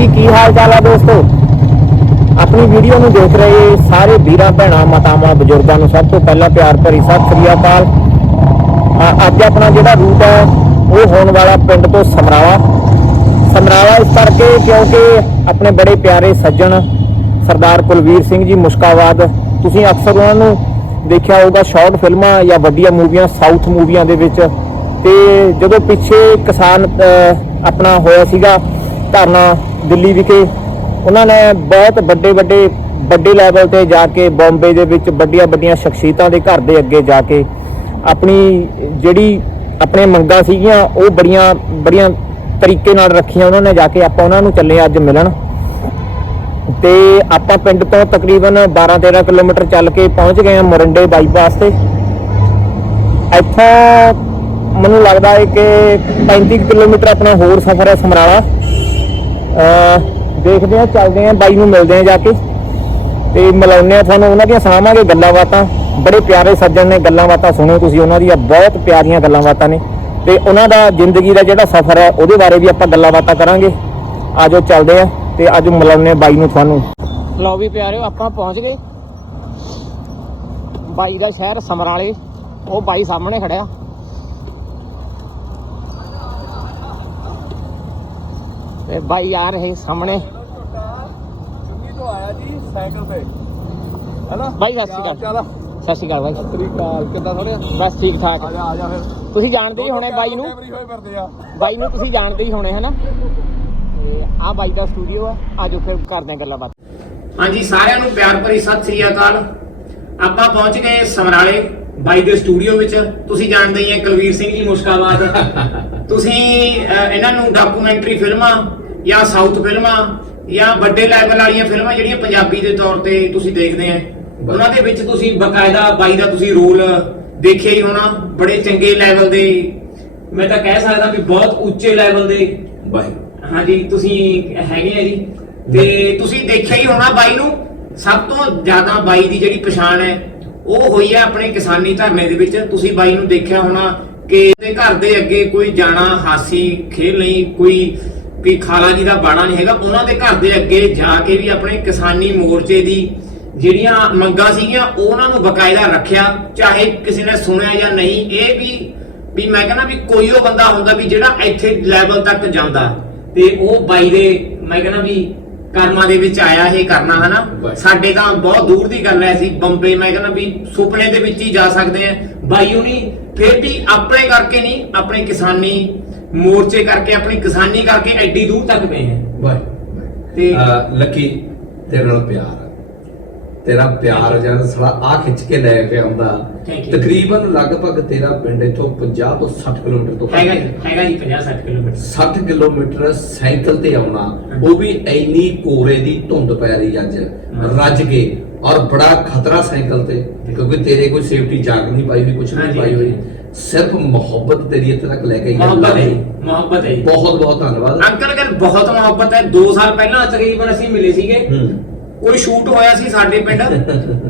ਹਾਂਜੀ ਕੀ ਹਾਲ ਚਾਲ ਆ ਦੋਸਤੋ? ਆਪਣੀ ਵੀਡੀਓ ਨੂੰ ਦੇਖ ਰਹੇ ਸਾਰੇ ਵੀਰਾਂ, ਭੈਣਾਂ, ਮਾਤਾਵਾਂ, ਬਜ਼ੁਰਗਾਂ ਨੂੰ ਸਭ ਤੋਂ ਪਹਿਲਾਂ ਪਿਆਰ ਭਰੀ ਸਤਿ ਸ੍ਰੀ ਅਕਾਲ। ਅੱਜ ਆਪਣਾ ਜਿਹੜਾ ਰੂਟ ਹੈ, ਉਹ ਹੋਣ ਵਾਲਾ ਪਿੰਡ ਤੋਂ ਸਮਰਾਵਾ ਸਮਰਾਵਾ ਇਸ ਕਰਕੇ ਕਿਉਂਕਿ ਆਪਣੇ ਬੜੇ ਪਿਆਰੇ ਸੱਜਣ ਸਰਦਾਰ ਕੁਲਵੀਰ ਸਿੰਘ ਜੀ ਮੁਸ਼ਕਾਬਾਦ, ਤੁਸੀਂ ਅਕਸਰ ਉਹਨਾਂ ਨੂੰ ਦੇਖਿਆ ਹੋਊਗਾ ਸ਼ਾਰਟ ਫਿਲਮਾਂ ਜਾਂ ਵੱਡੀਆਂ ਮੂਵੀਆਂ ਸਾਊਥ ਮੂਵੀਆਂ ਦੇ ਵਿੱਚ। ਤੇ ਜਦੋਂ ਪਿੱਛੇ ਕਿਸਾਨ ਆਪਣਾ ਹੋਇਆ ਸੀਗਾ ਧਰਨਾ ਦਿੱਲੀ ਵਿਖੇ। ਉਹਨਾਂ ਨੇ ਬਹੁਤ ਵੱਡੇ ਵੱਡੇ ਵੱਡੇ ਲੈਵਲ ਤੇ ਜਾ ਕੇ ਬੰਬੇ ਦੇ ਵਿੱਚ ਵੱਡੀਆਂ ਵੱਡੀਆਂ ਸ਼ਖਸੀਅਤਾਂ ਦੇ ਘਰ ਦੇ ਅੱਗੇ ਜਾ ਕੇ ਆਪਣੀ ਜਿਹੜੀ ਆਪਣੇ ਮੰਗਾਂ ਸੀਗੀਆਂ, ਉਹ ਬੜੀਆਂ ਬੜੀਆਂ ਤਰੀਕੇ ਨਾਲ ਰੱਖੀਆਂ ਉਹਨਾਂ ਨੇ ਜਾ ਕੇ। ਆਪਾਂ ਉਹਨਾਂ ਨੂੰ ਚੱਲੇ ਅੱਜ ਮਿਲਣ। ਤੇ ਆਪਾਂ ਪਿੰਡ ਤੋਂ ਤਕਰੀਬਨ 12-13 ਕਿਲੋਮੀਟਰ ਚੱਲ ਕੇ ਪਹੁੰਚ ਗਏ ਹਾਂ ਮੋਰਿੰਡੇ ਬਾਈਪਾਸ ਤੇ। ਇੱਥੋਂ ਮੈਨੂੰ ਲੱਗਦਾ ਹੈ ਕਿ 35 ਕਿਲੋਮੀਟਰ ਆਪਣਾ ਹੋਰ ਸਫ਼ਰ ਹੈ ਸਮਰਾਲਾ। ਦੇਖਦੇ ਹਾਂ, ਚੱਲਦੇ ਹਾਂ, ਬਾਈ ਨੂੰ ਮਿਲਦੇ ਹਾਂ ਜਾ ਕੇ। ਤੇ ਮਿਲਾਉਂਦੇ ਹਾਂ ਤੁਹਾਨੂੰ ਉਹਨਾਂ ਦੀਆਂ ਸੁਣਾਵਾਂਗੇ ਗੱਲਾਂ ਬਾਤਾਂ। ਬੜੇ ਪਿਆਰੇ ਸੱਜਣ ਨੇ ਗੱਲਾਂ ਬਾਤਾਂ ਸੁਣੋ ਤੁਸੀਂ, ਉਹਨਾਂ ਦੀਆਂ ਬਹੁਤ ਪਿਆਰੀਆਂ ਗੱਲਾਂ ਬਾਤਾਂ ਨੇ। ਤੇ ਉਹਨਾਂ ਦਾ ਜ਼ਿੰਦਗੀ ਦਾ ਜਿਹੜਾ ਸਫ਼ਰ ਹੈ, ਉਹਦੇ ਬਾਰੇ ਵੀ ਆਪਾਂ ਗੱਲਾਂ ਬਾਤਾਂ ਕਰਾਂਗੇ। ਆਜੋ, ਚੱਲਦੇ ਹਾਂ ਤੇ ਅੱਜ ਮਿਲਾਉਂਦੇ ਹਾਂ ਬਾਈ ਨੂੰ ਤੁਹਾਨੂੰ। ਲਓ ਵੀ ਪਿਆਰਿਓ ਆਪਾਂ ਪਹੁੰਚ ਗਏ। ਬਾਈ ਦਾ ਸ਼ਹਿਰ ਸਮਰਾਲੇ, ਉਹ ਬਾਈ ਸਾਹਮਣੇ ਖੜਿਆ। ਤੇ ਬਾਈ ਆ ਰਹੇ ਸਾਹਮਣੇ। ਚੁੰਨੀ ਤੋਂ ਆਇਆ ਜੀ ਸਾਈਕਲ ਤੇ। ਹੈਨਾ? ਬਾਈ ਸਤਿ ਸ਼੍ਰੀ ਅਕਾਲ। ਸਤਿ ਸ਼੍ਰੀ ਅਕਾਲ ਬਾਈ। ਸਤਿ ਸ੍ਰੀ ਅਕਾਲ ਕਿੱਦਾਂ ਥੋੜਿਆ ਬਸ ਠੀਕ ਠਾਕ। ਆ ਜਾ ਆ ਜਾ ਫਿਰ। ਤੁਸੀਂ ਜਾਣਦੇ ਹੀ ਹੋਣੇ ਬਾਈ ਨੂੰ। ਕੈਮਰੇ ਹੋਏ ਫਿਰਦੇ ਆ। ਬਾਈ ਨੂੰ ਤੁਸੀਂ ਜਾਣਦੇ ਹੀ ਹੋਣੇ ਹਨਾ? ਤੇ ਆ ਬਾਈ ਦਾ ਸਟੂਡੀਓ ਆ। ਆਜੋ ਫਿਰ ਕਰਦੇ ਆ ਗੱਲਾਂ ਬਾਤਾਂ। ਹਾਂਜੀ ਸਾਰਿਆਂ ਨੂੰ ਪਿਆਰ ਭਰੀ ਸਤਿ ਸ੍ਰੀ ਅਕਾਲ। ਆਪਾਂ ਪਹੁੰਚ ਗਏ ਸਮਰਾਲੇ ਬਾਈ ਦੇ ਸਟੂਡੀਓ ਵਿੱਚ। ਤੁਸੀਂ ਜਾਣਦੇ ਹੀ ਆ ਕੁਲਵੀਰ ਸਿੰਘ ਜੀ ਮੁਸ਼ਕਾਬਾਦ ਤੁਸੀਂ ਅਹ, ਇਹਨਾਂ ਨੂੰ ਡਾਕੂਮੈਂਟਰੀ ਫਿਲਮਾਂ ਜਾਂ ਸਾਊਥ ਫਿਲਮਾਂ ਜਾਂ ਵੱਡੇ ਲੈਵਲ ਵਾਲੀਆਂ ਫਿਲਮਾਂ ਜਿਹੜੀਆਂ ਪੰਜਾਬੀ ਦੇ ਤੌਰ ਤੇ ਤੁਸੀਂ ਦੇਖਦੇ ਆ। ਉਹਨਾਂ ਦੇ ਵਿੱਚ ਤੁਸੀਂ ਬਕਾਇਦਾ ਬਾਈ ਦਾ ਤੁਸੀਂ ਰੋਲ ਦੇਖਿਆ ਹੀ ਹੋਣਾ ਬੜੇ ਚੰਗੇ ਲੈਵਲ ਦੇ। ਮੈਂ ਤਾਂ ਕਹਿ ਸਕਦਾ ਵੀ ਬਹੁਤ ਉੱਚੇ ਲੈਵਲ ਦੇ। ਬਾਈ। ਹਾਂਜੀ ਤੁਸੀਂ ਹੈਗੇ ਆ ਜੀ। ਤੇ ਤੁਸੀਂ ਦੇਖਿਆ ਹੀ ਹੋਣਾ ਬਾਈ ਨੂੰ ਸਭ ਤੋਂ ਜ਼ਿਆਦਾ ਬਾਈ ਦੀ ਜਿਹੜੀ ਪਛਾਣ ਹੈ ਉਹ ਹੋਈ ਹੈ ਆਪਣੇ ਕਿਸਾਨੀ ਧਰਨੇ ਦੇ ਵਿੱਚ। ਤੁਸੀਂ ਬਾਈ ਨੂੰ ਦੇਖਿਆ ਹੋਣਾ ਕਿ ਦੇ ਘਰ ਦੇ ਅੱਗੇ ਕੋਈ ਜਾਣਾ ਹਾਸੀ ਖੇਲ ਨਹੀਂ ਕੋਈ ਵੀ ਖਾਲਾ ਜੀ ਦਾ ਬਾਣਾ ਨਹੀਂ ਹੈਗਾ ਉਹਨਾਂ ਦੇ ਘਰ ਦੇ ਅੱਗੇ ਜਾ ਕੇ ਵੀ ਆਪਣੇ ਕਿਸਾਨੀ ਮੋਰਚੇ ਦੀ ਜਿਹੜੀਆਂ ਮੰਗਾਂ ਸੀਗੀਆਂ ਉਹਨਾਂ ਨੂੰ ਬਕਾਇਦਾ ਰੱਖਿਆ ਚਾਹੇ ਕਿਸੇ ਨੇ ਸੁਣਿਆ ਜਾਂ ਨਹੀਂ ਇਹ ਵੀ ਵੀ ਮੈਂ ਕਹਿੰਦਾ ਵੀ ਕੋਈ ਉਹ ਬੰਦਾ ਹੁੰਦਾ ਵੀ ਜਿਹੜਾ ਇੱਥੇ ਲੈਵਲ ਤੱਕ ਜਾਂਦਾ। ਤੇ ਉਹ ਬਾਈ ਦੇ ਮੈਂ ਕਹਿੰਦਾ ਵੀ ਕਰਮਾਂ ਦੇ ਵਿੱਚ ਆਇਆ ਇਹ ਕਰਨਾ ਹਨਾ। ਸਾਡੇ ਤਾਂ ਬਹੁਤ ਦੂਰ ਦੀ ਗੱਲ ਹੈ ਅਸੀਂ ਬੰਬੇ ਮੈਂ ਕਹਿੰਦਾ ਵੀ ਸੁਪਨੇ ਦੇ ਵਿੱਚ ਹੀ ਜਾ ਸਕਦੇ ਆ ਬਾਈ ਹੁਣੀ ਫਿਰ ਵੀ ਆਪਣੇ ਕਰਕੇ ਨਹੀਂ ਆਪਣੇ ਕਿਸਾਨੀ ਮੋਰਚੇ ਕਰਕੇ ਆਪਣੀ ਕਿਸਾਨੀ ਕਰਕੇ ਐਡੀ ਦੂਰ ਤੱਕ ਗਏ ਹੈ। ਬਾਈ ਤੇ ਲੱਕੀ ਤੇਰੇ ਨਾਲ ਪਿਆਰ ਆ। ਤੇਰਾ ਪਿਆਰ ਜਦ ਸੜਾ ਆ ਖਿੱਚ ਕੇ ਲੈ ਕੇ ਆਉਂਦਾ. ਤਕਰੀਬਨ ਲਗਭਗ ਤੇਰਾ ਪਿੰਡ ਇੱਥੋਂ 50 ਤੋਂ 60 ਕਿਲੋਮੀਟਰ ਤੋਂ ਹੈਗਾ ਜੀ ਹੈਗਾ ਜੀ 50 60 ਕਿਲੋਮੀਟਰ। 60 ਕਿਲੋਮੀਟਰ ਸਾਈਕਲ ਤੇ ਆਉਣਾ ਉਹ ਵੀ ਐਨੀ ਕੋਰੇ ਦੀ ਧੁੰਦ ਪੈ ਰਹੀ ਅੱਜ। ਰੱਜ ਕੇ ਔਰ ਬੜਾ ਖਤਰਾ ਸਾਈਕਲ ਤੇ ਕਿਉਂਕਿ ਤੇਰੇ ਕੋਈ ਸੇਫਟੀ ਜਾਗ ਨਹੀਂ ਪਾਈ ਹੋਈ ਕੁਝ ਨਹੀਂ ਪਾਈ ਹੋਈ। ਸਿਰਫ ਮੁਹੱਬਤ ਤੇਰੀ ਇੱਥੇ ਤੱਕ ਲੈ ਕੇ ਆਈ ਹੈ। ਮੁਹੱਬਤ ਹੈ ਮੁਹੱਬਤ ਹੈ। ਬਹੁਤ ਬਹੁਤ ਧੰਨਵਾਦ। ਅੰਕਲ ਗੱਲ ਬਹੁਤ ਮੁਹੱਬਤ ਹੈ। 2 ਸਾਲ ਪਹਿਲਾਂ ਤਕਰੀਬਨ ਅਸੀਂ ਮਿਲੇ ਸੀਗੇ। ਕੋਈ ਸ਼ੂਟ ਹੋਇਆ ਸੀ ਸਾਡੇ ਪਿੰਡ।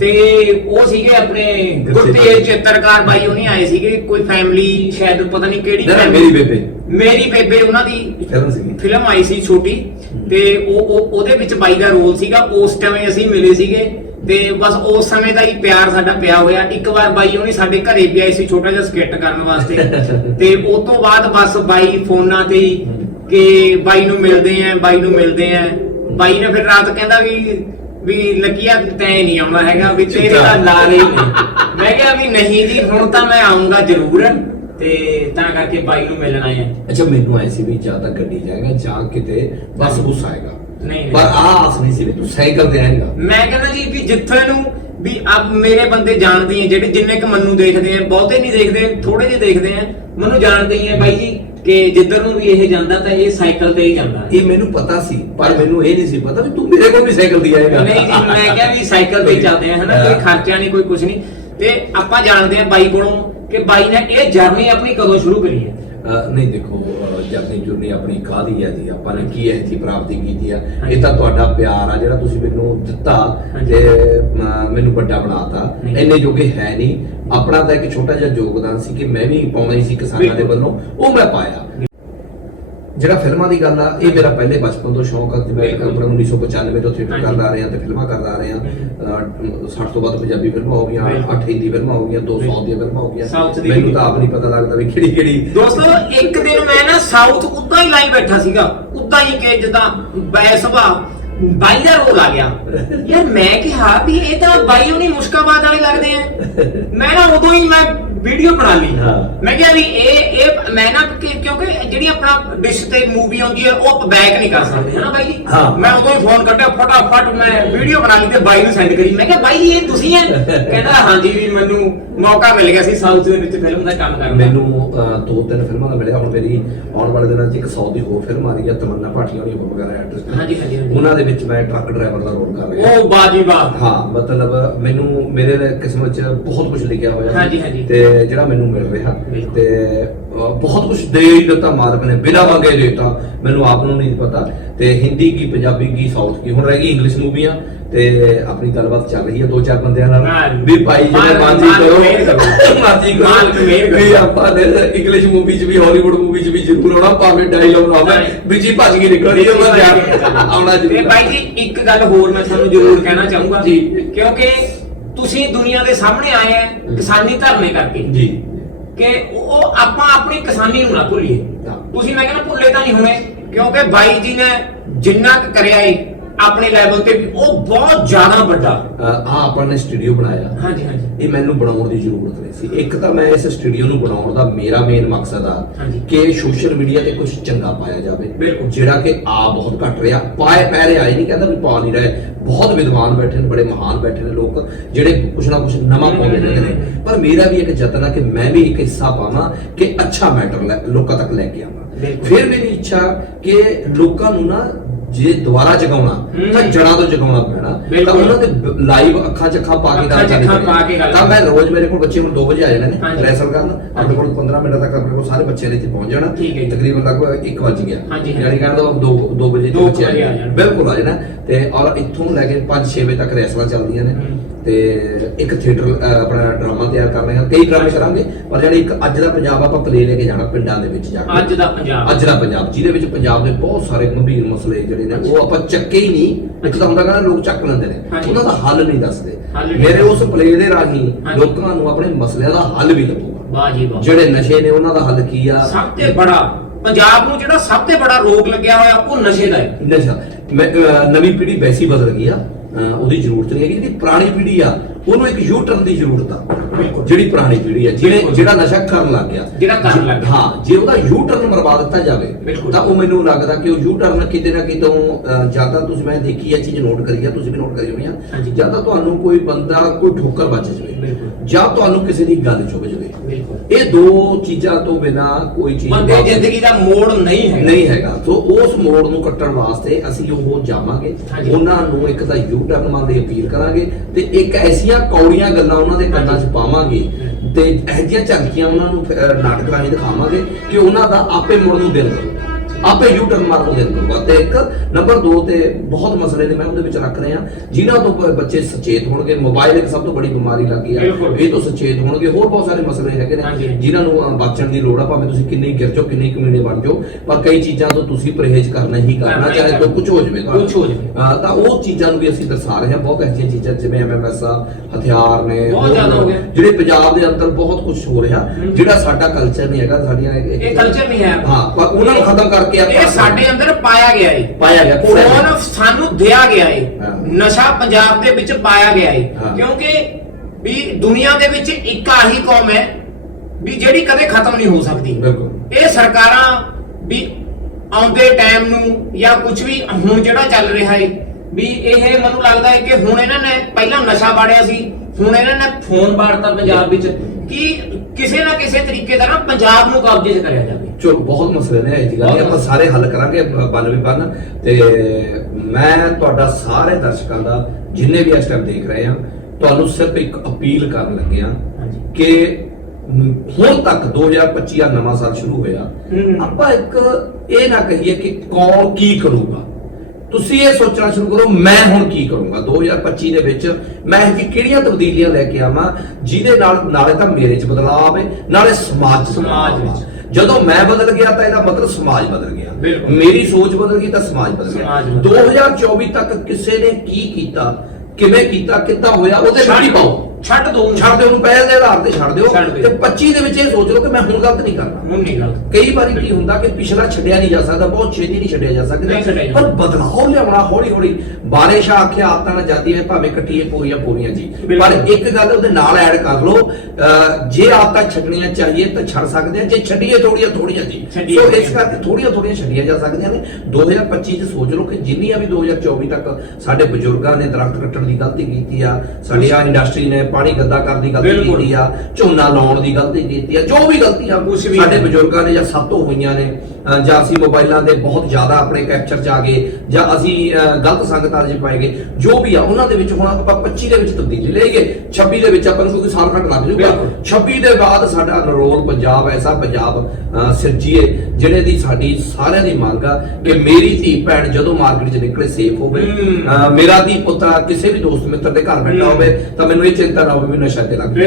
ਤੇ ਉਹ ਸੀਗੇ ਆਪਣੇ ਗੁਰਤੇਜ ਚਿੱਤਰਕਾਰ ਬਾਈ ਉਹਨੇ ਆਏ ਸੀਗੇ। ਕੋਈ ਫੈਮਿਲੀ ਸ਼ਾਇਦ ਪਤਾ ਨਹੀਂ ਕਿਹੜੀ ਮੇਰੀ ਬੇਬੇ। ਮੇਰੀ ਬੇਬੇ ਉਹਨਾਂ ਦੀ ਫਿਲਮ ਆਈ ਸੀ ਛੋਟੀ। ਤੇ ਉਹ- ਉਹਦੇ ਵਿੱਚ ਬਾਈ ਦਾ ਰੋਲ ਸੀਗਾ। ਉਸ ਟਾਈਮ ਅਸੀਂ ਮਿਲੇ ਸੀਗੇ। ਤੇ ਬਸ ਉਸ ਸਮੇਂ ਦਾ ਹੀ ਪਿਆਰ ਸਾਡਾ ਪਿਆ ਹੋਇਆ। ਇੱਕ ਵਾਰ ਬਾਈ ਉਹਨੇ ਸਾਡੇ ਘਰੇ ਵੀ ਆਏ ਸੀ ਛੋਟਾ ਜਿਹਾ ਸਕਿੱਟ ਕਰਨ ਵਾਸਤੇ। ਤੇ ਉਸ ਤੋਂ ਬਾਅਦ ਬਸ ਬਾਈ ਫੋਨਾਂ ਤੇ ਹੀ ਕਿ ਬਾਈ ਨੂੰ ਮਿਲਦੇ ਆਂ ਬਾਈ ਨੂੰ ਮਿਲਦੇ ਆਂ। ਬਾਈ ਨੇ ਫਿਰ ਰਾਤ ਕਹਿੰਦਾ ਵੀ ਵੀ ਲੱਗਿਆ ਤੈਂ ਨਹੀਂ ਆਉਣਾ ਹੈਗਾ ਵੀ ਤੇਰੇ ਦਾ ਹੀ ਨਹੀਂ ਮੈਂ ਕਿਹਾ ਵੀ ਨਹੀਂ ਜੀ ਹੁਣ ਤਾਂ ਮੈਂ ਆਉਂਗਾ ਜ਼ਰੂਰ। ਤੇ ਤਾਂ ਕਰਕੇ ਬਾਈ ਨੂੰ ਮਿਲਣ ਆਏ ਆਂ। ਅੱਛਾ ਮੈਨੂੰ ਆਇਆ ਸੀ ਵੀ ਜਾਂ ਤਾਂ ਗੱਡੀ ਜਾਏਗਾ ਜਾਂ ਕਿਤੇ ਬੱਸ ਬੁਸ ਆਏਗਾ। ਨਹੀਂ ਪਰ ਆ ਆਸ ਨਹੀਂ ਸੀ ਵੀ ਤੂੰ ਸਾਈਕਲ ਤੇ ਆਏਗਾ ਮੈਂ ਕਹਿੰਦਾ ਜੀ ਵੀ ਜਿੱਥੇ ਨੂੰ ਵੀ ਅਬ ਮੇਰੇ ਬੰਦੇ ਜਾਣਦੇ ਆ ਜਿਹੜੇ ਜਿੰਨੇ ਕ ਮੈਨੂੰ ਦੇਖਦੇ ਆ ਬਹੁਤੇ ਨਹੀਂ ਦੇਖਦੇ ਥੋੜੇ ਜਿਹੇ ਦੇਖਦੇ ਆ ਮੈਨੂੰ ਜਾਣਦੇ ਹੀ ਆ ਬਾਈ ਜੀ ਕਿ ਜਿੱਧਰ ਨੂੰ ਵੀ ਇਹ ਜਾਂਦਾ ਤਾਂ ਇਹ ਸਾਈਕਲ ਤੇ ਹੀ ਜਾਂਦਾ। ਇਹ ਮੈਨੂੰ ਪਤਾ ਸੀ ਪਰ ਮੈਨੂੰ ਇਹ ਨਹੀਂ ਸੀ ਪਤਾ ਵੀ ਤੂੰ ਮੇਰੇ ਕੋਲ ਵੀ ਸਾਈਕਲ ਤੇ ਆਏਗਾ। ਨਹੀਂ ਜੀ ਮੈਂ ਕਿਹਾ ਵੀ ਸਾਈਕਲ ਤੇ ਚੱਲਦੇ ਆ ਹਨਾ ਕੋਈ ਖਰਚਾ ਨਹੀਂ ਕੋਈ ਕੁਝ ਨਹੀਂ। ਤੇ ਆਪਾਂ ਜਾਣਦੇ ਆ ਬਾਈ ਕੋਲੋਂ ਕਿ ਬਾਈ ਨੇ ਇਹ ਜਰਨੀ ਆਪਣੀ ਕਦੋਂ ਸ਼ੁਰੂ ਕਰੀ ਹੈ। ਨਹੀਂ ਦੇਖੋ ਅਹ ਜਰਨੀ ਆਪਣੀ ਕਾਹਦੀ ਹੈ ਜੀ ਆਪਾਂ ਨੇ ਕੀ ਜੀ ਪ੍ਰਾਪਤੀ ਕੀਤੀ ਆ ਇਹ ਤਾਂ ਤੁਹਾਡਾ ਪਿਆਰ ਆ ਜਿਹੜਾ ਤੁਸੀਂ ਮੈਨੂੰ ਦਿੱਤਾ। ਤੇ ਮੈਨੂੰ ਵੱਡਾ ਬਣਾਤਾ। ਇੰਨੇ ਜੋਗੇ ਹੈ ਨਹੀਂ ਆਪਣਾ ਤਾਂ ਇੱਕ ਛੋਟਾ ਜਿਹਾ ਯੋਗਦਾਨ ਸੀ ਕਿ ਮੈਂ ਵੀ ਪਾਉਣਾ ਸੀ ਕਿਸਾਨਾਂ ਦੇ। ਵੱਲੋਂ ਉਹ ਮੈਂ ਪਾਇਆ ਜਿਹੜਾ ਫਿਲਮਾਂ ਦੀ ਗੱਲ ਆ ਇਹ ਮੇਰਾ ਪਹਿਲੇ ਬਚਪਨ ਤੋਂ ਸ਼ੌਂਕ ਆ ਤੇ ਮੈਂ ਆਪਣਾ 1995 ਤੋਂ ਥੀਏਟਰ ਕਰਦਾ ਆ ਰਿਹਾ ਤੇ ਫਿਲਮਾਂ ਕਰਦਾ ਆ ਰਿਹਾ। ਅਹ 60 ਤੋਂ ਵੱਧ ਪੰਜਾਬੀ ਫਿਲਮਾਂ ਹੋ ਗਈਆਂ ਬਿਲਕੁਲ। 8 ਹਿੰਦੀ ਫਿਲਮਾਂ ਹੋ ਗਈਆਂ 200 ਦੀਆਂ ਫਿਲਮਾਂ ਹੋ ਗਈਆਂ। ਮੈਨੂੰ। ਤਾਂ ਆਪ ਨਹੀਂ ਪਤਾ ਲੱਗਦਾ ਵੀ ਕਿਹੜੀ ਕਿਹੜੀ ਦੋਸਤੋ ਇੱਕ ਦਿਨ ਮੈਂ ਨਾ ਸਾਊਥ ਉਦਾਂ ਹੀ ਲਾਈ ਬੈਠਾ ਸੀਗਾ। ਉਦਾਂ ਹੀ ਕਿ ਜਿੱਦਾਂ ਬੈਸਬਾ ਬਾਈ ਦਾ ਰੋਲ ਆ ਗਿਆ। ਯਾਰ ਮੈਂ ਕਿਹਾ ਵੀ ਇਹ ਤਾਂ ਬਾਈ ਉਹਨੀ ਮੁਸ਼ਕਾਬਾਦ ਵਾਲੇ ਲੱਗਦੇ ਆ। ਮੈਂ ਨਾ ਉਦੋਂ ਹੀ ਮੈਂ ਵੀਡੀਓ ਬਣਾ ਲਈ ਹਾਂ। ਮੈਂ ਕਿਹਾ ਵੀ ਇਹ ਇਹ ਮੈਂ ਨਾ ਕਿ- ਕਿਉਂਕਿ ਜਿਹੜੀ ਆਪਣਾ ਡਿਸ਼ ਤੇ ਮੂਵੀ ਆਉਂਦੀ ਹੈ ਉਹ ਬੈਕ ਨਹੀਂ ਕਰ ਸਕਦੇ ਹੈ ਨਾ ਬਾਈ ਜੀ ਹਾਂ। ਮੈਂ ਉਦੋਂ ਹੀ ਫੋਨ ਕੱਟਿਆ ਫਟਾਫਟ ਮੈਂ ਵੀਡੀਓ ਬਣਾ ਲਈ ਤੇ ਬਾਈ ਨੂੰ ਸੈਂਡ ਕਰੀ ਮੈਂ ਕਿਹਾ ਬਾਈ ਜੀ ਇਹ ਤੁਸੀਂ ਹੈ ਕਹਿੰਦਾ ਹਾਂਜੀ ਵੀ ਮੈਨੂੰ ਮੌਕਾ ਮਿਲ ਗਿਆ ਸੀ ਸਾਊਥ ਦੇ ਵਿੱਚ ਫਿਲਮ ਦਾ ਕੰਮ ਕਰਨ ਦਾ ਮੈਨੂੰ ਅਹ, ਦੋ ਤਿੰਨ ਫਿਲਮਾਂ ਦਾ ਮਿਲਿਆ ਹੁਣ ਮੇਰੀ ਆਉਣ ਵਾਲੇ ਦਿਨਾਂ 'ਚ ਇੱਕ 100 ਦੀ ਹੋਰ ਫਿਲਮ ਆ ਰਹੀ ਹੈ ਤਮੰਨਾ ਭਾਟੀਆ ਹੋਣੀ ਵਗੈਰਾ ਐਕਟਰਸ ਹਾਂਜੀ, ਹਾਂਜੀ, ਹਾਂਜੀ। ਉਹਨਾਂ ਦੇ ਵਿੱਚ ਮੈਂ ਟਰੱਕ ਡਰਾਈਵਰ ਦਾ ਰੋਲ ਕਰ ਰਿਹਾ ਉਹ ਬਾਜੀ ਬਾਤ ਹਾਂ ਮਤਲਬ ਮੈਨੂੰ ਮੇਰੇ ਕਿਸਮਤ 'ਚ ਬਹੁਤ ਕੁਝ ਲਿਖਿਆ ਹੋਇਆ। ਹਾਂਜੀ, ਹਾਂਜੀ। ਤੇ ਜਿਹੜਾ ਮੈਨੂੰ ਮਿਲ ਰਿਹਾ। ਤੇ ਬਹੁਤ ਕੁਝ ਦੇ ਹੀ ਦਿੱਤਾ ਮਾਲਕ ਨੇ ਬਿਨਾਂ ਮੰਗੇ ਦੇਤਾ ਮੈਨੂੰ ਆਪ ਨੂੰ ਨਹੀਂ ਪਤਾ। ਤੇ ਹਿੰਦੀ ਕੀ ਪੰਜਾਬੀ ਕੀ ਸਾਊਥ ਕੀ ਹੁਣ ਰਹਿ ਗਈ ਇੰਗਲਿਸ਼ ਮੂਵੀਆਂ ਤੇ ਆਪਣੀ ਗੱਲਬਾਤ ਚੱਲ ਰਹੀ ਹੈ ਦੋ ਚਾਰ ਬੰਦਿਆਂ ਨਾਲ। ਵੀ ਭਾਈ ਜਿਹੜੇ ਮਾਲਕ ਕਰੋ। ਮਿਹਰ ਕਰੋ। ਵੀ ਆਪਾਂ ਨੇ ਇੰਗਲਿਸ਼ ਮੂਵੀ 'ਚ ਵੀ ਹਾਲੀਵੁੱਡ ਮੂਵੀ 'ਚ ਵੀ ਜ਼ਰੂਰ ਆਉਣਾ ਭਾਵੇਂ ਡਾਇਲੌਗ ਆਵੇ ਵੀ ਜੀ ਭੱਜ ਗਈ ਨਿਕਲਦੀ ਹੈ ਮੈਂ ਆਉਣਾ ਤੇ ਜ਼ਰੂਰ। ਭਾਈ ਜੀ ਇੱਕ ਗੱਲ ਹੋਰ ਮੈਂ ਤੁਹਾਨੂੰ ਜ਼ਰੂਰ ਕਹਿਣਾ ਚਾਹੂੰਗਾ। ਜੀ। ਕਿਉਂਕਿ ਤੁਸੀਂ ਦੁਨੀਆ ਦੇ ਸਾਹਮਣੇ ਆਏ ਆ ਕਿਸਾਨੀ ਧਰਨੇ ਕਰਕੇ। ਜੀ। ਕਿ ਉਹ ਆਪਾਂ ਆਪਣੀ ਕਿਸਾਨੀ ਨੂੰ ਨਾ ਭੁੱਲੀਏ। ਹਾਂ। ਤੁਸੀਂ ਮੈਂ ਕਹਿੰਦਾ ਭੁੱਲੇ ਤਾਂ ਨਹੀਂ ਹੋਣੇ ਕਿਉਂਕਿ ਬਾਈ ਜੀ ਨੇ ਜਿੰਨਾ ਕੁ ਕਰਿਆ ਏ ਆਪਣੇ ਲੈਵਲ ਤੇ ਵੀ ਉਹ ਬਹੁਤ ਜ਼ਿਆਦਾ ਵੱਡਾ। ਆ ਆਪਾਂ ਨੇ ਸਟੂਡੀਓ ਬਣਾਇਆ। ਹਾਂਜੀ ਹਾਂਜੀ। ਇਹ ਮੈਨੂੰ ਬਣਾਉਣ ਦੀ ਜ਼ਰੂਰਤ ਨਹੀਂ ਸੀ। ਇੱਕ ਤਾਂ ਮੈਂ ਇਸ ਸਟੂਡੀਓ ਨੂੰ ਬਣਾਉਣ ਦਾ ਮੇਰਾ ਮੇਨ ਮਕਸਦ ਆ ਹਾਂਜੀ। ਕਿ ਸੋਸ਼ਲ ਮੀਡੀਆ ਤੇ ਕੁਝ ਚੰਗਾ ਪਾਇਆ ਜਾਵੇ। ਬਿਲਕੁਲ। ਜਿਹੜਾ ਕਿ ਆ ਬਹੁਤ ਘਟ ਰਿਹਾ। ਪਾਏ ਪੈ ਰਿਹਾ ਇਹ ਨਹੀਂ ਕਹਿੰਦਾ ਵੀ ਪਾ ਨਹੀਂ ਰਹੇ। ਬਹੁਤ ਵਿਦਵਾਨ ਬੈਠੇ ਨੇ ਬੜੇ ਮਹਾਨ ਬੈਠੇ ਨੇ ਲੋਕ ਜਿਹੜੇ ਕੁਛ ਨਾ ਕੁਛ ਨਵਾਂ ਪਾਉਂਦੇ ਰਹਿੰਦੇ ਨੇ। ਪਰ ਮੇਰਾ ਵੀ ਇੱਕ ਯਤਨ ਆ ਕਿ ਮੈਂ ਵੀ ਇੱਕ ਹਿੱਸਾ ਪਾਵਾਂ ਕਿ ਅੱਛਾ ਮੈਟਰ ਲੋਕਾਂ ਤੱਕ ਲੈ ਕੇ ਆਵਾਂ। ਬਿਲਕੁਲ। ਫਿਰ ਮੇਰੀ ਇੱਛਾ ਕਿ ਲੋਕਾਂ ਨੂੰ ਨਾ ਜੇ ਦੁਬਾਰਾ ਜਗਾਉਣਾ ਤਾਂ। ਜੜਾਂ ਤੋਂ ਜਗਾਉਣਾ ਪੈਣਾ ਤਾਂ। ਉਹਨਾਂ ਦੇ ਲਾਈਵ ਅੱਖਾਂ 'ਚ ਅੱਖਾਂ ਪਾ ਕੇ ਗੱਲ ਕਰਨੀ ਤਾਂ ਮੈਂ ਰੋਜ਼ ਮੇਰੇ ਕੋਲ ਬੱਚੇ ਹੁਣ 2 ਵਜੇ ਆ ਜਾਣੇ ਨੇ। ਰੈਸਲ ਕਰਨ ਆਪਣੇ ਕੋਲ 15 ਮਿੰਟ ਤੱਕ ਆਪਣੇ ਕੋਲ ਸਾਰੇ ਬੱਚੇ ਨੇ ਇੱਥੇ ਪਹੁੰਚ ਜਾਣਾ। ਤਕਰੀਬਨ ਲਗਭਗ 1 ਵਜ ਗਿਆ ਯਾਨੀ ਕਹਿੰਦਾ 2 2 ਵਜੇ ਬੱਚੇ। ਬਿਲਕੁਲ ਆ ਜਾਣਾ ਤੇ ਔਰ ਇੱਥੋਂ ਲੈ ਕੇ 5 6 ਵਜੇ ਤੱਕ ਰੈਸਲਾਂ ਚੱਲਦੀਆਂ ਨੇ। ਤੇ ਇੱਕ ਥੀਏਟਰ ਆਪਣਾ ਡਰਾਮਾ ਤਿਆਰ ਕਰ ਰਹੇ ਹਾਂ। ਕਈ ਡਰਾਮੇ ਕਰਾਂਗੇ ਪਰ ਜਿਹੜੀ ਇੱਕ ਅੱਜ ਦਾ ਪੰਜਾਬ ਆਪਾਂ ਪਲੇ ਲੈ ਕੇ ਜਾਣਾ ਪਿੰਡਾਂ ਦੇ ਵਿੱਚ ਜਾ ਕੇ। ਅੱਜ ਦਾ ਪੰਜਾਬ। ਅੱਜ ਦਾ ਪੰਜਾਬ ਜਿਹਦੇ ਵਿੱਚ ਪੰਜਾਬ ਦੇ ਬਹੁਤ ਸਾਰੇ ਗੰਭੀਰ ਮਸਲੇ ਜਿਹੜੇ ਨੇ ਉਹ ਆਪਾਂ ਚੱਕੇ ਹੀ ਨਹੀਂ। ਇੱਕ ਤਾਂ ਹੁੰਦਾ ਕਹਿੰਦਾ ਲੋਕ ਚੱਕ ਲੈਂਦੇ ਨੇ। ਉਹਨਾਂ ਦਾ ਹੱਲ ਨਹੀਂ ਦੱਸਦੇ। ਮੇਰੇ ਉਸ ਪਲੇ ਦੇ ਰਾਹੀਂ। ਲੋਕਾਂ ਨੂੰ ਆਪਣੇ ਮਸਲਿਆਂ ਦਾ ਹੱਲ ਵੀ ਲੱਭੂਗਾ। ਵਾਹ ਜੀ ਵਾਹ। ਜਿਹੜੇ ਨਸ਼ੇ ਨੇ ਉਹਨਾਂ ਦਾ ਹੱਲ ਕੀ ਆ? ਸਭ ਤੋਂ ਬੜਾ ਪੰਜਾਬ ਨੂੰ ਜਿਹੜਾ ਸਭ ਤੋਂ ਬੜਾ ਰੋਗ ਲੱਗਿਆ ਹੋਇਆ ਉਹ ਨਸ਼ੇ ਦਾ ਹੈ। ਨਸ਼ਾ। ਨਵੀਂ ਪੀੜ੍ਹੀ ਵੈਸੀ ਬਦਲ ਗਈ ਆ। ਉਹਦੀ ਜ਼ਰੂਰਤ ਨਹੀਂ ਹੈਗੀ ਜਿਹੜੀ ਪੁਰਾਣੀ ਪੀੜ੍ਹੀ ਆ ਉਹਨੂੰ ਇੱਕ ਯੂ ਟਰਨ ਦੀ ਜ਼ਰੂਰਤ ਆ। ਜਿਹੜੀ ਪੁਰਾਣੀ ਪੀੜ੍ਹੀ ਆ ਜਿਹੜੇ। ਜਿਹੜਾ ਨਸ਼ਾ ਕਰਨ ਲੱਗ ਗਿਆ ਜਿਹੜਾ ਕਰਨ ਲੱਗ ਗਿਆ। ਹਾਂ ਜੇ ਉਹਦਾ ਯੂ ਟਰਨ ਮਰਵਾ ਦਿੱਤਾ ਜਾਵੇ। ਤਾਂ ਉਹ ਮੈਨੂੰ ਲੱਗਦਾ ਕਿ ਉਹ ਯੂ ਟਰਨ ਕਿਤੇ ਨਾ ਕਿਤੋਂ ਜਾਂ ਤਾਂ ਤੁਸੀਂ ਮੈਂ ਦੇਖੀ ਇਹ ਚੀਜ਼ ਨੋਟ ਕਰੀ ਆ ਤੁਸੀਂ ਵੀ ਨੋਟ ਕਰੀ ਹੋਣੀ ਆ। ਜਾਂ ਤਾਂ ਤੁਹਾਨੂੰ ਕੋਈ ਬੰਦਾ ਕੋਈ ਠੋਕਰ ਵੱਜ ਜਾਵੇ। ਜਾਂ ਤੁਹਾਨੂੰ ਕਿਸੇ ਦੀ ਗੱਲ ਚੁੱਭ ਜਾਵੇ। ਇਹ ਦੋ ਚੀਜ਼ਾਂ ਤੋਂ ਬਿਨਾ ਕੋਈ ਚੀਜ਼ ਬੰਦੇ ਵਾਪਸ- ਜ਼ਿੰਦਗੀ ਦਾ ਮੋੜ ਨਹੀਂ ਹੈ ਨਹੀਂ ਹੈਗਾ। ਸੋ ਉਸ ਮੋੜ ਨੂੰ ਕੱਟਣ ਵਾਸਤੇ ਅਸੀਂ ਉਹ ਜਾਵਾਂਗੇ। ਉਹਨਾਂ ਨੂੰ ਇੱਕ ਤਾਂ ਯੂ ਟਰਨ ਮਾਰਨ ਦੀ ਅਪੀਲ ਕਰਾਂਗੇ ਤੇ ਇੱਕ ਐਸੀਆਂ ਕੌੜੀਆਂ ਗੱਲਾਂ ਉਹਨਾਂ ਦੇ ਕੰਨਾਂ 'ਚ ਪਾਵਾਂਗੇ ਤੇ ਇਹੋ ਜਿਹੀਆਂ ਝਲਕੀਆਂ ਉਹਨਾਂ ਨੂੰ ਨਾਟਕ ਰਾਹੀਂ ਦਿਖਾਵਾਂਗੇ ਕਿ ਉਹਨਾਂ ਦਾ ਆਪੇ ਮੁੜ ਨੂੰ ਦਿਲ ਕਰੂਗਾ ਆਪੇ ਯੂ ਟਰਨ ਮਾਰਨ ਨੂੰ ਦਿਲ ਕਰੂਗਾ ਤੇ ਇੱਕ ਨੰਬਰ 2 ਤੇ ਬਹੁਤ ਮਸਲੇ ਨੇ ਮੈਂ ਉਹਦੇ ਵਿੱਚ ਰੱਖ ਰਿਹਾ ਜਿਨ੍ਹਾਂ ਤੋਂ ਬੱਚੇ ਸੁਚੇਤ ਹੋਣਗੇ ਮੋਬਾਈਲ ਇੱਕ ਸਭ ਤੋਂ ਬੜੀ ਬਿਮਾਰੀ ਲੱਗੀ ਆ। ਇਹ ਤੋਂ ਸੁਚੇਤ ਹੋਣਗੇ ਹੋਰ ਬਹੁਤ ਸਾਰੇ ਮਸਲੇ ਹੈਗੇ। ਨੇ ਜਿਨ੍ਹਾਂ ਨੂੰ ਬਚਣ ਦੀ ਲੋੜ ਆ ਭਾਵੇਂ ਤੁਸੀਂ ਕਿੰਨੇ ਗਿਰ ਜਾਓ ਕਿੰਨੇ ਕਮੀਨੇ ਬਣ ਜਾਓ ਪਰ ਕਈ ਚੀਜ਼ਾਂ ਤੋਂ ਤੁਸੀਂ ਪਰਹੇਜ਼ ਕਰਨਾ ਹੀ ਕਰਨਾ ਚਾਹੇ ਕੋਈ ਕੁਝ ਹੋ ਜਾਵੇ। ਕੁਛ ਹੋ ਜਾਵੇ। ਤਾਂ ਉਹ ਚੀਜ਼ਾਂ ਨੂੰ ਵੀ ਅਸੀਂ ਦਰਸਾ ਰਹੇ ਹਾਂ ਬਹੁਤ ਐਸੀਆਂ ਚੀਜ਼ਾਂ ਜਿਵੇਂ ਐਮਐਮਐਸ ਆ ਹਥਿਆਰ ਨੇ ਬਹੁਤ ਹੋਰ ਜ਼ਿਆਦਾ ਹੋ ਗਿਆ। ਜਿਹੜੇ ਪੰਜਾਬ ਦੇ ਅੰਦਰ ਬਹੁਤ ਕੁਝ ਹੋ ਰਿਹਾ। ਜਿਹੜਾ ਸਾਡਾ ਕਲਚਰ ਨਹੀਂ ਹੈਗਾ ਸਾਡੀਆਂ ਇਹ ਕਲਚਰ ਨਹੀਂ ਹੈ ਹਾਂ ਪਰ ਉਹਨਾਂ ਨੂੰ ਖਤਮ ਕਰਕੇ ਇਹ ਸਾਡੇ ਅੰਦਰ ਪਾਇਆ ਗਿਆ ਹੈ ਪਾਇਆ ਗਿਆ ਪੂਰਾ ਫੋਨ ਸਾਨੂੰ ਦਿਆ ਗਿਆ ਹੈ ਹਾਂ। ਨਸ਼ਾ ਪੰਜਾਬ ਦੇ ਵਿੱਚ ਪਾਇਆ ਗਿਆ ਹੈ ਹਾਂ। ਕਿਉਂਕਿ ਵੀ ਦੁਨੀਆ ਦੇ ਵਿੱਚ ਇੱਕ ਆਹੀ ਕੌਮ ਹੈ ਵੀ ਜਿਹੜੀ ਕਦੇ ਖਤਮ ਨਹੀਂ ਹੋ ਸਕਦੀ। ਬਿਲਕੁਲ। ਇਹ ਸਰਕਾਰਾਂ ਵੀ ਆਉਂਦੇ ਟਾਈਮ ਨੂੰ ਜਾਂ ਕੁਝ ਵੀ ਹੁਣ ਜਿਹੜਾ ਚੱਲ ਰਿਹਾ ਹੈ ਵੀ ਇਹ ਮੈਨੂੰ ਲੱਗਦਾ ਹੈ ਕਿ ਹੁਣ ਇਹਨਾਂ ਨੇ ਪਹਿਲਾਂ ਨਸ਼ਾ ਵਾੜਿਆ ਸੀ ਹੁਣ ਇਹਨਾਂ ਨੇ ਫੋਨ ਵਾੜਤਾ ਪੰਜਾਬ ਵਿੱਚ। ਕਿ ਕਿਸੇ ਨਾ ਕਿਸੇ ਤਰੀਕੇ ਦਾ ਨਾ ਪੰਜਾਬ ਨੂੰ ਕਬਜ਼ੇ 'ਚ ਕਰਿਆ ਜਾਵੇ। ਚਲੋ ਬਹੁਤ ਮਸਲੇ ਨੇ ਇਹ ਗੱਲ। ਆਪਾਂ ਸਾਰੇ ਹੱਲ ਕਰਾਂਗੇ ਬ- ਬਨ ਵੀ ਬਨ। ਤੇ ਮੈਂ ਤੁਹਾਡਾ ਸਾਰੇ ਦਰਸ਼ਕਾਂ ਦਾ ਜਿੰਨੇ ਵੀ ਇਸ ਟਾਈਮ ਦੇਖ ਰਹੇ ਆ ਤੁਹਾਨੂੰ ਸਿਰਫ ਇੱਕ ਅਪੀਲ ਕਰਨ ਲੱਗੇ ਆ ਹਾਂਜੀ। ਕਿ ਹੁਣ ਤੱਕ 2025 ਦਾ ਨਵਾਂ ਸਾਲ ਸ਼ੁਰੂ ਹੋਇਆ। ਆਪਾਂ ਇੱਕ ਇਹ ਨਾ ਕਹੀਏ ਕਿ ਕੌਣ ਕੀ ਕਰੂਗਾ। ਤੁਸੀਂ ਇਹ ਸੋਚਣਾ ਸ਼ੁਰੂ ਕਰੋ ਮੈਂ ਹੁਣ ਕੀ ਕਰੂੰਗਾ? 2025 ਦੇ ਵਿੱਚ ਮੈਂ ਇਹ ਕਿਹੜੀਆਂ ਤਬਦੀਲੀਆਂ ਲੈ ਕੇ ਆਵਾਂ ਜਿਹਦੇ ਨਾਲ ਨਾਲੇ ਤਾਂ ਮੇਰੇ 'ਚ ਬਦਲਾਅ ਆਵੇ ਨਾਲੇ ਸਮਾਜ 'ਚ ਸਮਾਜ ਵਿੱਚ। ਜਦੋਂ ਮੈਂ ਬਦਲ ਗਿਆ ਤਾਂ ਇਹਦਾ ਮਤਲਬ ਸਮਾਜ ਬਦਲ ਗਿਆ। ਮੇਰੀ ਸੋਚ ਬਦਲ ਗਈ ਤਾਂ ਸਮਾਜ ਬਦਲ ਗਿਆ। ਬਦਲ 2024 ਤੱਕ ਕਿਸੇ ਨੇ ਕੀ ਕੀਤਾ ਕਿਵੇਂ ਕੀਤਾ ਕਿੱਦਾਂ ਹੋਇਆ ਉਹਦੇ ਮਿੱਟੀ ਪਾਓ। ਛੱਡ ਦੋ ਛੱਡ ਦਿਓ ਉਹਨੂੰ ਪਹਿਲ ਦੇ ਆਧਾਰ ਤੇ ਛੱਡ ਦਿਓ। ਛੱਡ ਦਿਓ। ਤੇ 25 ਦੇ ਵਿੱਚ ਇਹ ਸੋਚ ਲਓ ਕਿ ਮੈਂ ਹੁਣ ਗਲਤ ਨਹੀਂ ਕਰਨਾ ਹੁਣ ਨਹੀਂ ਗੱਲ ਕਈ ਵਾਰੀ ਕੀ ਹੁੰਦਾ ਕਿ ਪਿਛਲਾ ਛੱਡਿਆ ਨਹੀਂ ਜਾ ਸਕਦਾ ਬਹੁਤ ਛੇਤੀ ਨਹੀਂ ਛੱਡਿਆ ਜਾ ਨਹੀਂ ਛੱਡਿਆ ਸਕਦਾ ਜਾ ਪਰ ਬਦਲਾਅ ਲਿਆਉਣਾ ਹੌਲੀ ਹੌਲੀ ਬਾਰਿਸ਼ ਆਖਿਆ ਆਤਾਂ ਨਾ ਜਾਂਦੀ ਹੈ ਭਾਵੇਂ ਕੱਟੀਏ ਪੂਰੀਆਂ ਪੂਰੀਆਂ ਜੀ। ਪਰ ਬਿਲਕੁਲ। ਇੱਕ ਗੱਲ ਉਹਦੇ ਨਾਲ ਐਡ ਕਰ ਲਓ ਅਹ, ਜੇ ਆਤਾਂ ਛੱਡਣੀਆਂ ਚਾਹੀਏ ਤਾਂ ਛੱਡ ਸਕਦੇ ਆ ਜੇ ਛੱਡੀਏ ਥੋੜੀਆਂ ਥੋੜੀਆਂ ਜੀ। ਛੱਡੀਏ ਸੋ ਇਸ ਥੋੜ੍ਹੀਆਂ। ਕਰਕੇ ਥੋੜੀਆਂ ਥੋੜੀਆਂ ਛੱਡੀਆਂ ਜਾ ਸਕਦੀਆਂ ਨੇ। 2025 ਚ ਸੋਚ ਲਓ ਕਿ ਜਿੰਨੀਆਂ ਵੀ 2024 ਤੱਕ ਸਾਡੇ ਬਜ਼ੁਰਗਾਂ ਨੇ ਦਰਖਤ ਕੱਟਣ ਦੀ ਗਲਤੀ ਕੀਤੀ ਆ ਸਾਡੀ ਆ ਇੰਡਸਟਰੀ ਨੇ ਪਾਣੀ ਗੱਦਾ ਕਰਨ ਦੀ ਗਲਤੀ ਬਿਲਕੁਲ। ਕੀਤੀ ਆ ਝੋਨਾ ਲਾਉਣ ਦੀ ਗਲਤੀ ਕੀਤੀ ਆ ਜੋ ਵੀ ਗਲਤੀਆਂ ਕੁਛ ਵੀ ਸਾਡੇ। ਬਜ਼ੁਰਗਾਂ ਨੇ ਜਾਂ ਸਭ ਤੋਂ ਹੋਈਆਂ ਨੇ ਜਾਂ ਅਸੀਂ ਮੋਬਾਈਲਾਂ ਦੇ ਬਹੁਤ ਜ਼ਿਆਦਾ ਆਪਣੇ ਕੈਪਚਰ ਚ ਆ ਗਏ ਜਾਂ ਅਸੀਂ ਗਲਤ ਸੰਗਤਾਂ 'ਚ ਪਾਏ ਗਏ ਜੋ ਵੀ ਆ ਉਹਨਾਂ ਦੇ ਵਿੱਚ ਹੁਣ ਆਪਾਂ 25 ਦੇ ਵਿੱਚ ਤਬਦੀਲੀ ਲਈਏ 26 ਦੇ ਵਿੱਚ ਆਪਾਂ ਨੂੰ ਕੋਈ ਸਾਲ ਖੰਡ ਲੱਗ ਬਿਲਕੁਲ। 26 ਦੇ ਬਾਅਦ ਸਾਡਾ ਨਰੋਲ ਪੰਜਾਬ ਐਸਾ ਪੰਜਾਬ ਸਿਰਜੀਏ ਜਿਹੜੇ ਦੀ ਸਾਡੀ ਸਾਰਿਆਂ ਦੀ ਮੰਗ ਆ ਕਿ ਮੇਰੀ ਧੀ ਭੈਣ ਜਦੋਂ ਮਾਰਕੀਟ 'ਚ ਨਿਕਲੇ ਸੇਫ ਹੋਵੇ ਮੇਰਾ ਧੀ ਪੁੱਤ ਕਿਸੇ ਵੀ ਦੋਸਤ ਮਿੱਤਰ ਦੇ ਘਰ ਬੈਠਾ। ਹੋਵੇ ਤਾਂ ਮੈਨੂੰ ਇਹ ਚਿੰਤਾ ਨਾ ਹੋਵੇ ਵੀ ਨਸ਼ਾ ਤੇ ਲੱਗ।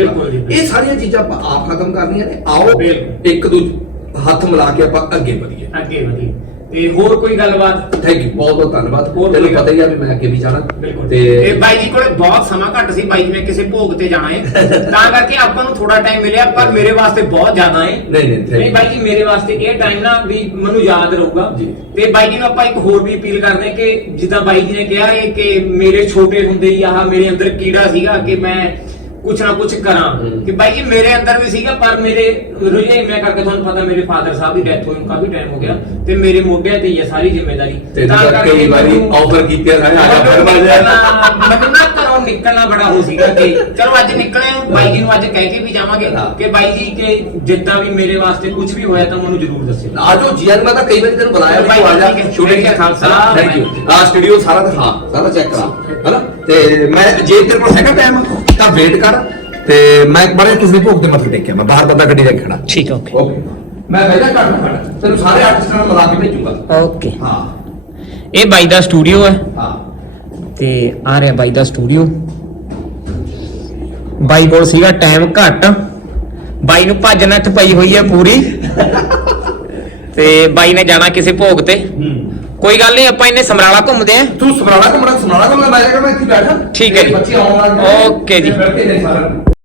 ਇਹ ਸਾਰੀਆਂ ਚੀਜ਼ਾਂ ਆਪਾਂ ਆਪ ਖਤਮ ਕਰਨੀਆਂ ਨੇ ਆਓ। ਇੱਕ ਦੂਜੇ ਹੱਥ ਮਿਲਾ ਕੇ ਆਪਾਂ ਅੱਗੇ ਵਧੀਏ। ਅੱਗੇ ਵਧੀ ਤੇ ਹੋਰ ਕੋਈ ਗੱਲਬਾਤ? ਥੈਂਕ ਯੂ ਬਹੁਤ ਬਹੁਤ ਧੰਨਵਾਦ। ਹੋਰ ਕੋਈ ਪਤਾ ਹੀ ਆ ਵੀ ਮੈਂ ਅੱਗੇ ਵੀ ਜਾਣਾ। ਬਿਲਕੁਲ। ਤੇ ਤੇ ਬਾਈ ਜੀ ਕੋਲੇ ਬਹੁਤ ਸਮਾਂ ਘੱਟ ਸੀ ਬਾਈ ਜੀ ਨੇ ਕਿਸੇ ਭੋਗ ਤੇ ਜਾਣਾ ਹੈ ਤਾਂ ਕਰਕੇ ਆਪਾਂ ਨੂੰ ਥੋੜਾ ਟਾਈਮ ਮਿਲਿਆ ਪਰ ਮੇਰੇ ਵਾਸਤੇ ਬਹੁਤ ਜ਼ਿਆਦਾ ਹੈ ਨਹੀਂ ਨਹੀਂ thank ਨਹੀਂ you। ਬਾਈ ਜੀ ਮੇਰੇ ਵਾਸਤੇ ਇਹ ਟਾਈਮ ਨਾ ਵੀ ਮੈਨੂੰ ਯਾਦ ਰਹੂਗਾ। ਜੀ। ਤੇ ਬਾਈ ਜੀ ਨੂੰ ਆਪਾਂ ਇੱਕ ਹੋਰ ਵੀ ਅਪੀਲ ਕਰਦੇ ਹਾਂ ਕਿ ਜਿੱਦਾਂ ਬਾਈ ਜੀ ਨੇ ਕਿਹਾ ਹੈ ਕਿ ਮੇਰੇ ਛੋਟੇ ਹੁੰਦੇ ਹੀ ਆਹ ਮੇਰੇ ਅੰਦਰ ਕੀੜਾ ਸੀਗਾ ਕਿ ਮੈਂ ਕੁਛ ਨਾ ਕੁਛ ਕਰਾਂ। ਕਿ ਬਾਈ ਜੀ ਮੇਰੇ ਅੰਦਰ ਵੀ ਸੀਗਾ ਪਰ ਮੇਰੇ ਰੁਝੇ ਮੈਂ ਕਰਕੇ ਤੁਹਾਨੂੰ ਪਤਾ ਮੇਰੇ ਫਾਦਰ ਸਾਹਿਬ ਦੀ ਡੈਥ ਹੋਈ ਨੂੰ ਕਾਫੀ ਟਾਈਮ ਹੋ ਗਿਆ। ਤੇ ਮੇਰੇ ਮੋਢਿਆਂ ਤੇ ਹੀ ਹੈ ਸਾਰੀ ਜ਼ਿੰਮੇਵਾਰੀ ਤੇ ਕਈ ਵਾਰੀ ਆਫਰ ਕੀਤੇ ਰਹੇ ਆ ਮੈਨੂੰ ਨਿਕਲਣਾ- ਮੈਨੂੰ ਨਾ ਘਰੋਂ ਨਿਕਲਣਾ ਬੜਾ ਹੋ ਸੀਗਾ ਕਿ ਚਲੋ ਅੱਜ ਨਿਕਲੇ ਬਾਈ ਜੀ ਨੂੰ ਅੱਜ ਕਹਿ ਕੇ ਵੀ ਜਾਵਾਂਗੇ। ਕਿ ਬਾਈ ਜੀ ਕਿ ਜਿੱਦਾਂ ਵੀ ਮੇਰੇ ਵਾਸਤੇ ਕੁਝ ਵੀ ਹੋਇਆ ਤਾਂ ਮੈਨੂੰ ਜ਼ਰੂਰ ਦੱਸਿਓ। ਆਜੋ ਜੀਐਨ ਮੈਂ ਤਾਂ ਕਈ ਵਾਰੀ ਤੈਨੂੰ ਬੁਲਾਇਆ ਵੀ ਆ ਜਾ ਠੀਕ ਹੈ, ਸ਼ੂਟਿੰਗ ਠੀਕ ਹੈ, ਖਾਲਸਾ। ਥੈਂਕ ਯੂ ਆ ਸਟੂਡੀਓ ਸਾਰਾ ਦਿਖਾ ਸਾਰਾ ਚੈੱਕ ਕਰਾ ਹੈਨਾ? ਤੇ ਮੈਂ ਜੇ ਤੇਰੇ ਕੋਲ ਹੈਗਾ ਟਾਈਮ ਤਾਂ ਵੇਟ ਕਰ ਤੇ ਮੈਂ ਬੜੇ ਕਿਸੇ ਦੇ ਭੋਗ ਤੇ ਮੱਥੇ ਟੇਕਿਆ ਮੈਂ ਬਾਹਰ ਬੰਦਾ ਗੱਡੀ ਰੱਖਣਾ ਠੀਕ ਹੈ ਓਕੇ ਓਕੇ ਮੈਂ ਪਹਿਲਾਂ ਘੱਟ ਘੱਟ ਤੈਨੂੰ ਸਾਰੇ ਆਰਟਿਸਟਾਂ ਨਾਲ ਮਿਲਾ ਕੇ ਭੇਜੂਗਾ। ਓਕੇ ਹਾਂ। ਇਹ ਬਾਈ ਦਾ ਸਟੂਡੀਓ ਹੈ। ਹਾਂ। ਤੇ ਆ ਰਿਹਾ ਬਾਈ ਦਾ ਸਟੂਡੀਓ ਬਾਈ ਕੋਲ ਸੀਗਾ ਟਾਈਮ ਘੱਟ। ਬਾਈ ਨੂੰ ਭੱਜ ਨੱਠ ਪਈ ਹੋਈ ਹੈ ਪੂਰੀ। ਤੇ ਬਾਈ ਨੇ ਜਾਣਾ ਕਿਸੇ ਭੋਗ ਤੇ। ਹੂੰ। ਕੋਈ ਗੱਲ ਨਹੀਂ ਆਪਾਂ ਇਹਨੇ ਸਮਰਾਲਾ ਘੁੰਮਦੇ ਆਂ ਤੂੰ ਸਮਰਾਲਾ ਘੁੰਮਣਾ ਸਮਰਾਲਾ ਘੁੰਮਣਾ ਮੈਂ ਜਾਗਾ ਮੈਂ ਇੱਥੇ ਬੈਠਾ ਠੀਕ ਹੈ ਜੀ। ਬੱਚੇ ਆਉਣ ਵਾਲੇ ਨੇ। ਓਕੇ ਜੀ। ਤੇ ਬੈਠੇ ਨੇ ਸਾਰਾ